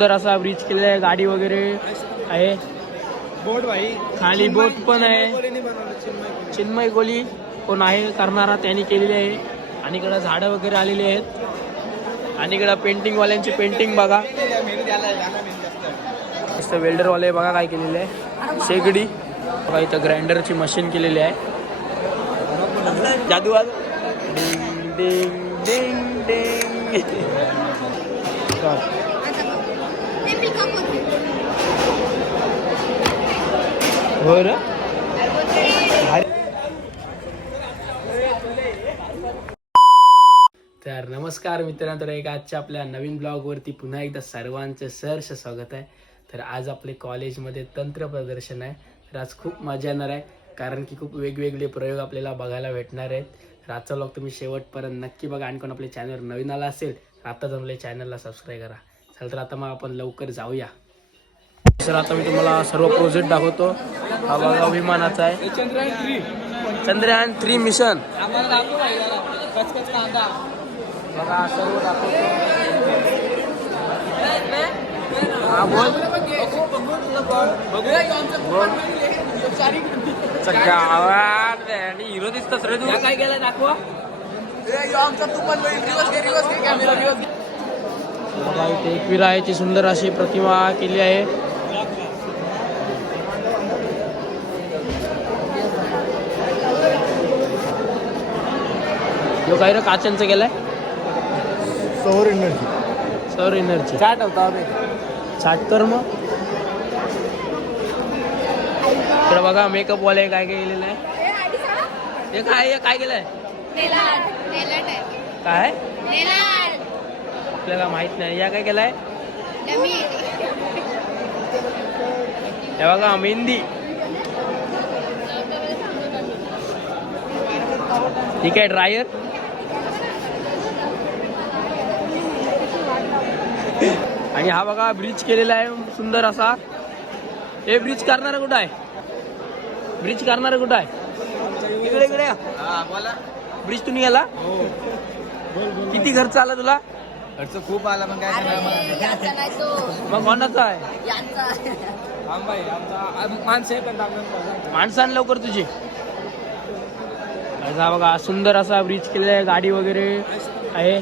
सुंदर असा ब्रिज केलेला आहे गाडी वगैरे आहे. बोट भाई. खाली बोट पण आहे. चिन्मय गोली कोण आहे करणारा त्यांनी केलेली आहे. आणि इकडं झाडं वगैरे आलेली आहेत. आणि इकडं पेंटिंग वाल्यांची पेंटिंग बघा. मस्त वेल्डरवाले बघा काय केलेले आहे. शेगडी. बघा इथं ग्राइंडरची मशीन केलेली आहे. जादू आज डिंग डिंग डिंग डिंग हो ना? तर नमस्कार मित्रांनो तर एक आजच्या आपल्या नवीन ब्लॉगवरती पुन्हा एकदा सर्वांचं सहर्ष स्वागत आहे. तर आज आपले कॉलेजमध्ये तंत्र प्रदर्शन आहे. तर आज खूप मजा येणार आहे कारण की खूप वेगवेगळे प्रयोग आपल्याला बघायला भेटणार आहेत. तर आजचा ब्लॉग तुम्ही शेवटपर्यंत नक्की बघा. आणि कोण आपल्या चॅनलवर नवीन आला असेल तर आता जाऊन आपल्या चॅनलला सबस्क्राईब करा. चल तर आता मग आपण लवकर जाऊया. सर आता मी तुम्हाला सर्व प्रोजेक्ट दाखवतो. हा बघा विमानाचा आहे. Chandrayaan three Chandrayaan three mission बघा सर्व दाखवतो. हा बोल. बघूया आमचं गावात हिरो दिसतस रे तू. काय केलं दाखवा. आमचा तू पण रिवर्स घे रिवर्स घे कॅमेरा रिवर्स बघा इथे एक विरायाची सुंदर अशी प्रतिमा केली आहे. जो काय रे काचनचं गेलाय सौर एनर्जी सर एनर्जी चॅट होता चाट कर मग. इकडे बघा मेकअप वाले काय काय केलेलं आहे. हे काय हे काय केलंय? काय? आपल्याला माहीत नाही. या काय केलंय? हे बघा मेहंदी. ठीक आहे ड्रायर आणि हा बघा ब्रिज केलेला आहे सुंदर असा. हे ब्रिज करणार कुठं आहे? ब्रिज करणार कुठं आहे? इकडे इकडे. हा ब्रिज तुम्ही गेला किती खर्च आला तुला? खर्च खूप आला पण काय करणार याचा नाही तो. मग कोणाचा आहे? यांचा. आम भाई आमचा माणसं आहे पण आपल्याला माणसं आण लवकर तुझी. हा बघा सुंदर असा ब्रिज केलेला आहे गाडी वगैरे आहे.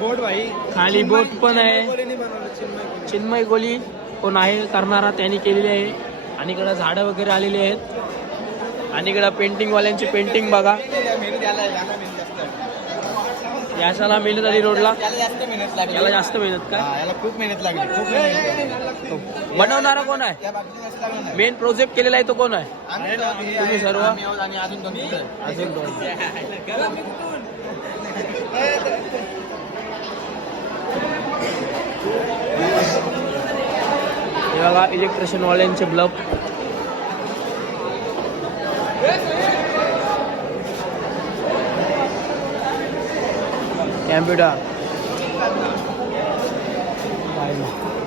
बोट भाई खाली बोट पण आहे. बनवलं चिन्मय गोली कोण आहे करणारा त्यांनी केलेली आहे. आणि इकडं झाडं वगैरे आलेली आहेत. आणि इकडं पेंटिंग वाल्यांची पेंटिंग बघा. मेहनत मेहनत याच्याला मेहनत आली रोडला. याला जास्त मेहनत लागली. याला जास्त मेहनत का? हा, याला खूप मेहनत लागली. खूप मेहनत लागली. बनवणारा कोण आहे? या बाकीचं जास्त लागलं नाही. मेन प्रोजेक्ट केलेला आहे तो कोण आहे? आम्ही हे तुम्ही आहे, सर्व? आम्ही आहोत आणि अजून दोन मित्र आहेत. अजून दोन हे बघा इलेक्ट्रिशियन वाल्यांचे ब्लब कॅम्प्युटर.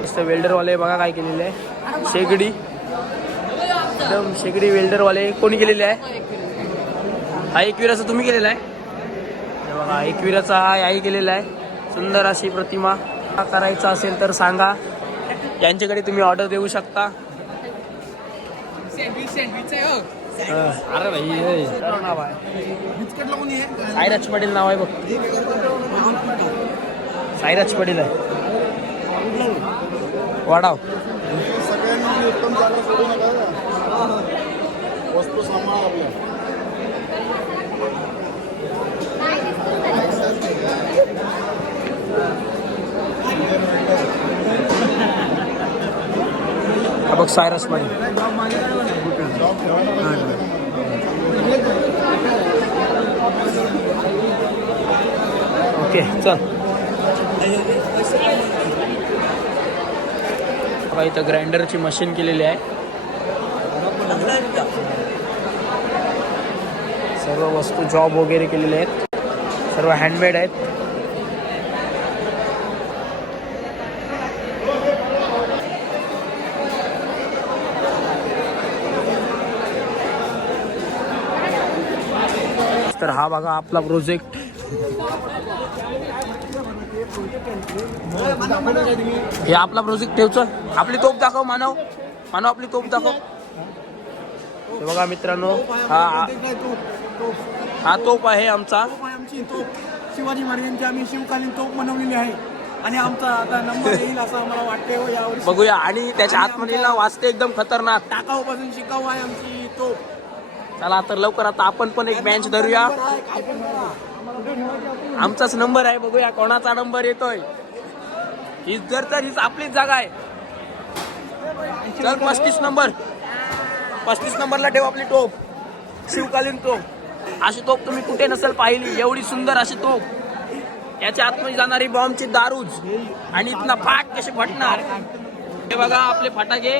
मस्त वेल्डरवाले बघा काय केलेले आहे. शेगडी. एकदम शेगडी वेल्डरवाले. कोणी केलेले आहे? हा एकविराचा तुम्ही केलेला आहे? बघा एकविराचा हा याही केलेला आहे. सुंदर अशी प्रतिमा हा करायचा असेल तर सांगा. यांच्याकडे तुम्ही ऑर्डर देऊ शकता. अरे भाई हे नाव आहे साईराज पटेल नाव आहे बघ. साईराज पटेल आहे. हा बघ सायरस पटेल. ओके चल. बघा इथं ग्राइंडरची मशीन केलेली आहे. सर्व वस्तू जॉब वगैरे केलेले आहेत. सर्व हँडमेड आहेत. तर हा बघा आपला प्रोजेक्ट हे आपला प्रोजेक्ट ठेवचं आपली तोप दाखव मानव. मानव आपली तोप दाखव. हे बघा मित्रांनो हा हा. तोप आहे आमचा आमची शिवाजी महाराजांची आम्ही शिवकालीन तोप बनवलेली आहे आणि आमचा. आता नंबर येईल असं आम्हाला वाटते हो यावर्षी बघूया. आणि त्याच्या आतमध्ये वाचते एकदम खतरनाक. टाकाऊ पासून शिकाऊ आहे आमची तोप चला तर लवकर आता आपण पण एक बँच धरूया. आमचाच नंबर आहे बघूया कोणाचा नंबर येतोय. हीच जर तर हीच आपलीच जागा आहे. चल पस्तीस नंबर पस्तीस नंबरला ठेव आपली टोप. शिवकालीन टोप. अशी तोप तुम्ही कुठे नसेल पाहिली एवढी सुंदर अशी तोप याच्या आतमध्ये जाणारी बॉम्बची दारूज आणि इथला फाट कसे फटणार? हे बघा आपले फटाके.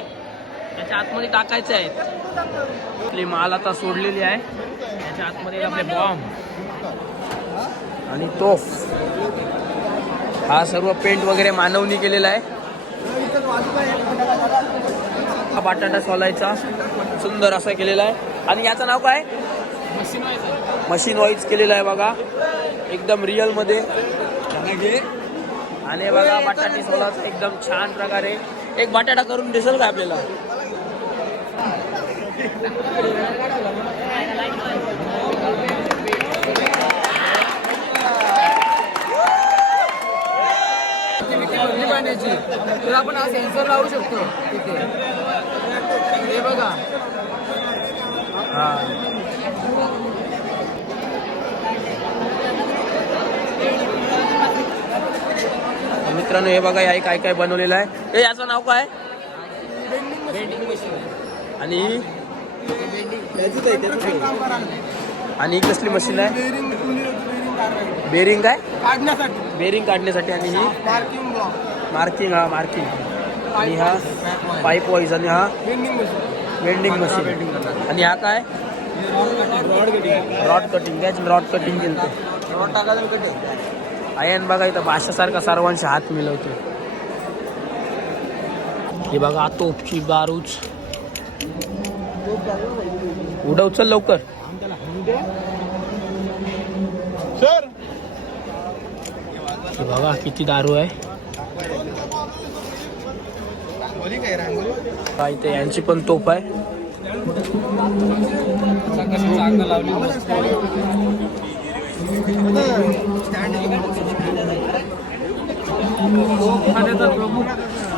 याच्या आतमध्ये टाकायचे आहेत. आपली माल आता सोडलेली आहे. याच्या आतमध्ये आपले बॉम्ब आणि तोफ हा सर्व पेंट वगैरे मानवनी केलेला आहे. हा बटाटा सोलायचा. सुंदर असा केलेला आहे. आणि याचं नाव काय? मशीन वाईज केलेलं आहे बघा. एकदम रिअलमध्ये. आणि बघा बटाटे सोलाचा एकदम छान प्रकारे. एक बटाटा करून दिसेल का आपल्याला? तर आपण हा सेन्सर लावू शकतो तिथे हे बघा. मित्रांनो हे बघा याही काय काय बनवलेलं आहे. हे याचं नाव काय? आणि ही? आणि ही कसली मशीन आहे? बेरिंग काय? काढण्यासाठी बेरिंग काढण्यासाठी आणि ही पार्किंग मार्किंग हा मार्किंग आणि हा पाईप वाईज आणि हा वेंडिंग मशीन वेंडिंग मशीन आणि हा काय? रॉड कटिंग काय रॉड कटिंग केलं आयन बघा इथं भाषासारखा सर्वांशी हात मिळवतो हे बघा तोपची बारूच उडव चल लवकर. सर. बघा किती दारू आहे? हा, इथे यांची पण तोप आहे.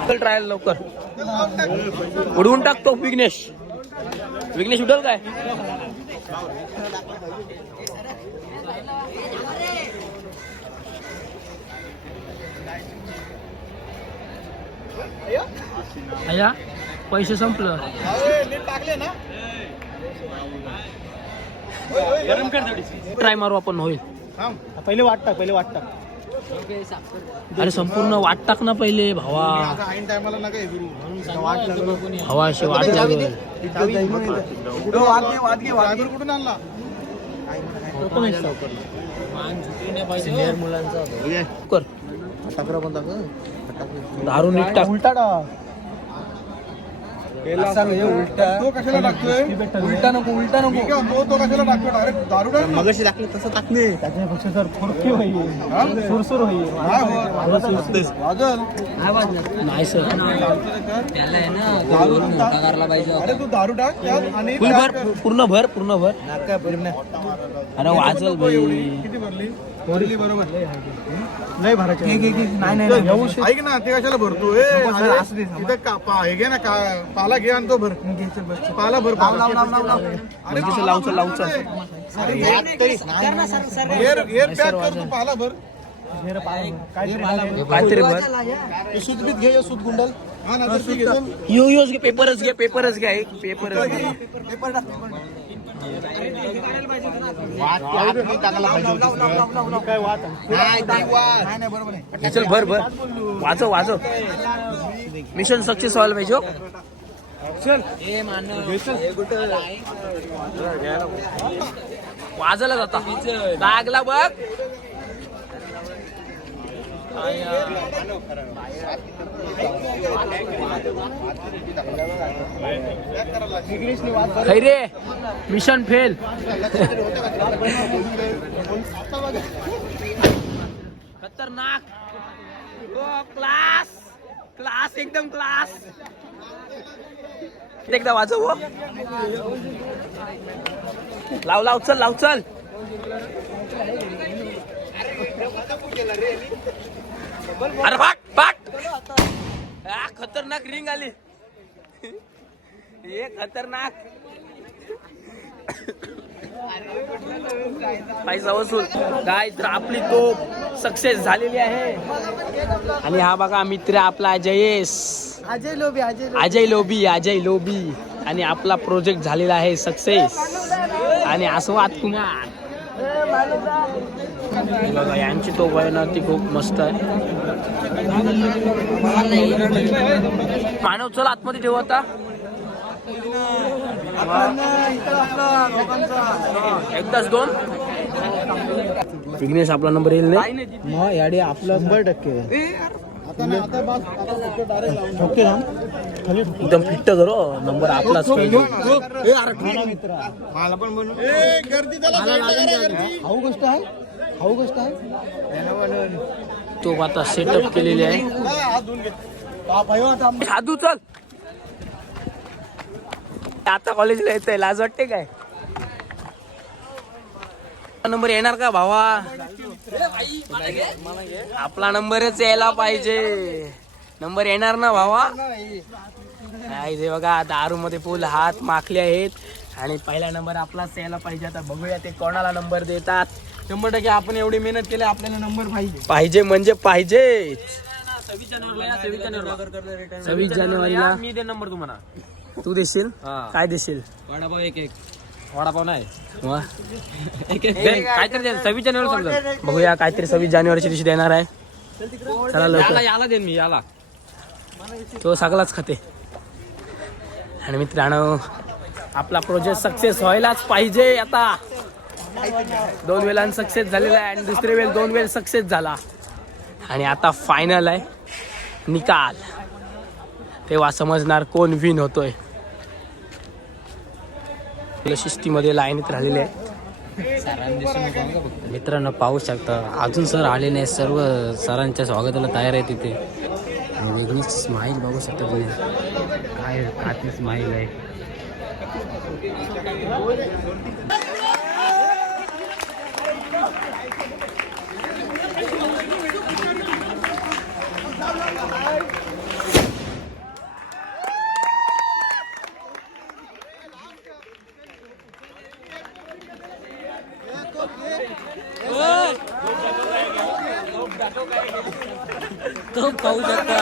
चल ट्रायल लवकर. उडवून टाकतो विघ्नेश. विघ्नेश उडल काय? अया पैसे संपलं. टाकले ना ट्राय मारू आपण होईल. पहिले वाटता पहिले वाटता अरे संपूर्ण वाट टाक ना पहिले भावा. भावा अशी वाट कुठून आणला? कर. दारू नीट टाक. उलटा तो कशाला टाकतोय? उलटा नको उलटा मी नको. काय म्हणतो, तो कशाला टाकतोय? डायरेक्ट दारू टाक ना. मगाशी टाकले तसं टाकले त्याच्यापेक्षा सर फुरकी होईल सुरसुर होईल काय हो? वाजल. नाही सर. दारू तू टाक. अरे तू दारू टाक त्यात आणि फुल तयार भर कर. पूर्ण भर पूर्ण भर. अरे वाजल भाई किती भरली? भरली बरोबर. लय भरायचे. नाही नाही नाही. ऐक ना ते कशाला भरतो? ए, असू का- हे घे ना का- पाला घे आणि तो भर. पाला भर पाला. अरे पॅक कर तू पाला भर. काहीतरी भर. सुतबीत घे सुत गुंडल. हा ना तर ठीक आहे चल. यो घे पेपरच घे पेपरच घ्या एक पेपरच घे काय वाद नाही नाही बरोबर आहे. चल भर भर. वाचव वाचव मिशन सक्सेस व्हायला पाहिजे हो. वाजला जाता. लागला बघ. Khaire mission fail. खतरनाक. क्लास. क्लास एकदम क्लास. एकदा वाजव हो. लाव लाव चल लाव चल. अरे पाट पाट खतरनाक रिंग आली. हे खतरनाक. पैसा वसूल. काय तर आपली तोप सक्सेस झालेली आहे. आणि हा बघा मित्र आपला जयेश अजय लोबी अजय अजय लोबी अजय लोबी. आणि आपला प्रोजेक्ट झालेला आहे सक्सेस आणि आस्वाद कुमार हे बघा यांची तो आहे ना ती खूप मस्त आहे. मानव चल आतमध्ये ठेवू आता. एकदाच दोन? विघ्नेश आपला नंबर येईल नाही? मग याडी आपलं शंभर टक्के. ठोके ना. एकदम फिट्ट करो. नंबर आपलाच मला पण बनव. हाऊ गोष्ट आहे? हाऊ गोष्ट आहे? तो आता सेटअप केलेली आहे. साधू चल. आता कॉलेजला येतोय लाज वाटते काय? नंबर येणार का भावा? आपला नंबरच यायला पाहिजे. नंबर येणार ना भावा? नाही ते बघा दारू मध्ये फुल हात माखले आहेत. आणि पहिला नंबर आपलाच यायला पाहिजे. आता बघूया ते कोणाला नंबर देतात. शंभर टक्के आपण एवढी मेहनत केली आपल्याला नंबर पाहिजे. पाहिजे म्हणजे पाहिजे. सव्वीस जानेवारीला. मी दे नंबर तुम्हाला. तू देशील? काय देशील? वडापाव एक एक. वडापाव नाही. वा. काहीतरी दे सव्वीस जानेवारी समजा. बघूया काहीतरी सव्वीस जानेवारीच्या दिवशी देणार आहे. चला लवकर. याला देईन मी याला. तो सगळाच खाते. आणि मित्रांनो आपला प्रोजेक्ट सक्सेस व्हायलाच पाहिजे आता. दोन वेळा सक्सेस झालेला आहे आणि दुसरे वेळ दोन वेळ सक्सेस झाला. आणि आता फायनल आहे. निकाल. तेव्हा समजणार कोण विन होतोय. आपल्या शिस्तीमध्ये लाईनीत राहिलेले आहे मित्रांनो पाहू शकता. अजून सर आले नाही सर्व सरांच्या स्वागताला तयार आहे तिथे वेगळीच स्माईल बघू शकता तुम्ही. काय काती स्माईल आहे. तो पाहू शकता.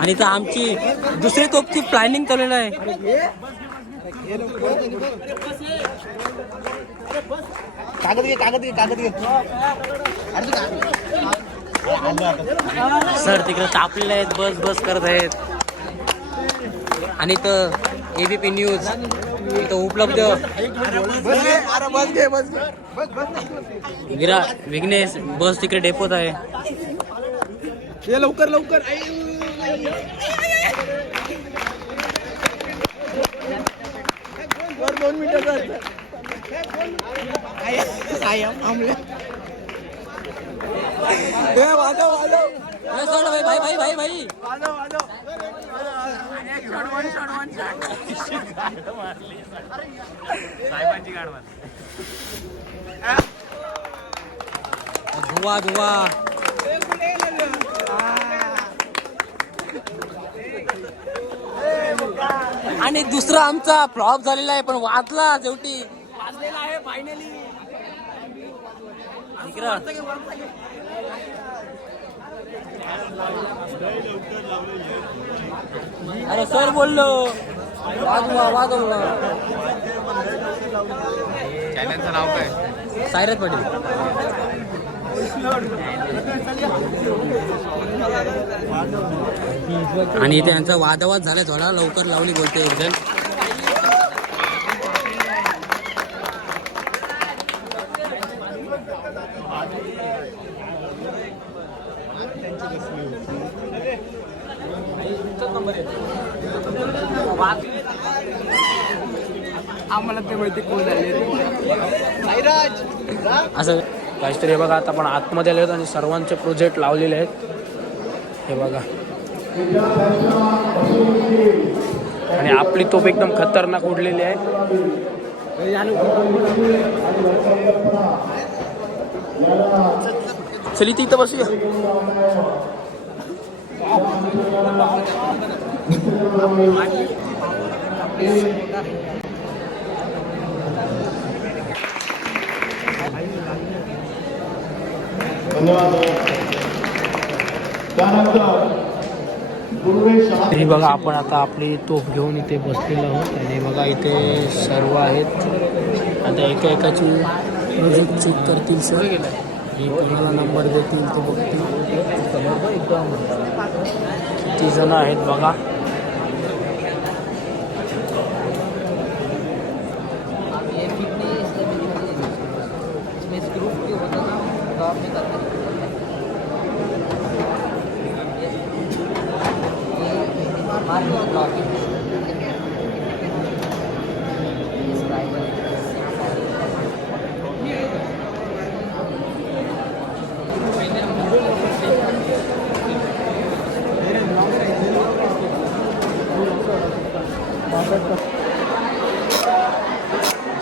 आणि तर आमची दुसरी तोपची प्लॅनिंग चाललेलं आहे. कागद घे कागद घे कागद घे सर तिकडे तापलेले आहेत बस बस करत आहेत. आणि तर एबीपी न्यूज इथं उपलब्ध. विरा विघ्नेश बस तिकडे डेपोत आहे. ये लवकर लवकर. वर दोन मिनिटं काय आमले. ए वाजव वाजव. भाई भाई भाई भाई भाई. वाजव वाजव. धुवा धुवा. आणि दुसरा आमचा फ्लॉप झालेला आहे पण वाचला शेवटी. वाजलेला आहे फायनली. अरे सर बोललो. वाजवा वाजवला चॅनलचं नाव काय? सायरत पाटील. आणि इथे यांचा वादवाद झाला थोडा लवकर लावली बोलते एक जण. आम्हाला ते माहिती कोण झाले? असं काहीतरी हे बघा आता आपण आतमध्ये आले आणि सर्वांचे प्रोजेक्ट लावलेले आहेत. हे बघा. आणि आपली तोप एकदम खतरनाक उडलेली आहे. चल ती इथं बसूया. हे बघा आपण आता आपली तोफ घेऊन इथे बसलेलो आहोत आणि बघा इथे सर्व आहेत. आता एका एकाची प्रोजेक्ट चेक करतील सर कोणाला नंबर देतील ते बघतील. किती जण आहेत बघा.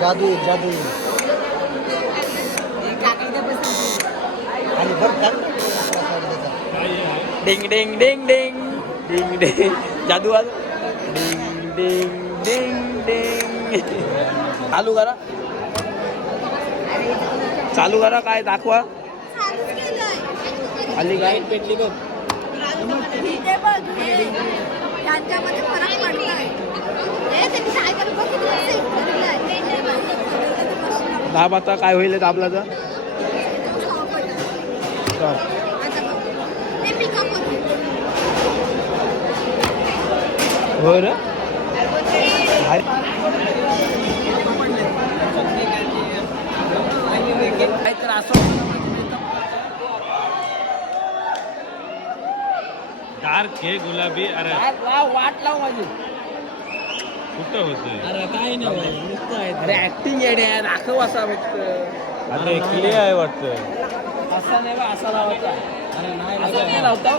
जादू जादू। आणि बरं डिंग डिंग डिंग डिंग डिंग डिंग जादू आज डिंग डिंग डिंग चालू करा. चालू करा काय दाखवा. खाली काय पेटली बघ. काय दाब आता काय होईल दाबलाचा बघ. ते पिकअप होते होय रे काय तर असं डार्क हे गुलाबी अरे वाट लाव माझी. कुठं होतंय अरे काय नाही अरे. ऍक्टिंग असा फक्त. अरे क्ले आहे वाटतं. असा नाही बा, असा लावायचा असं नाही. लावता.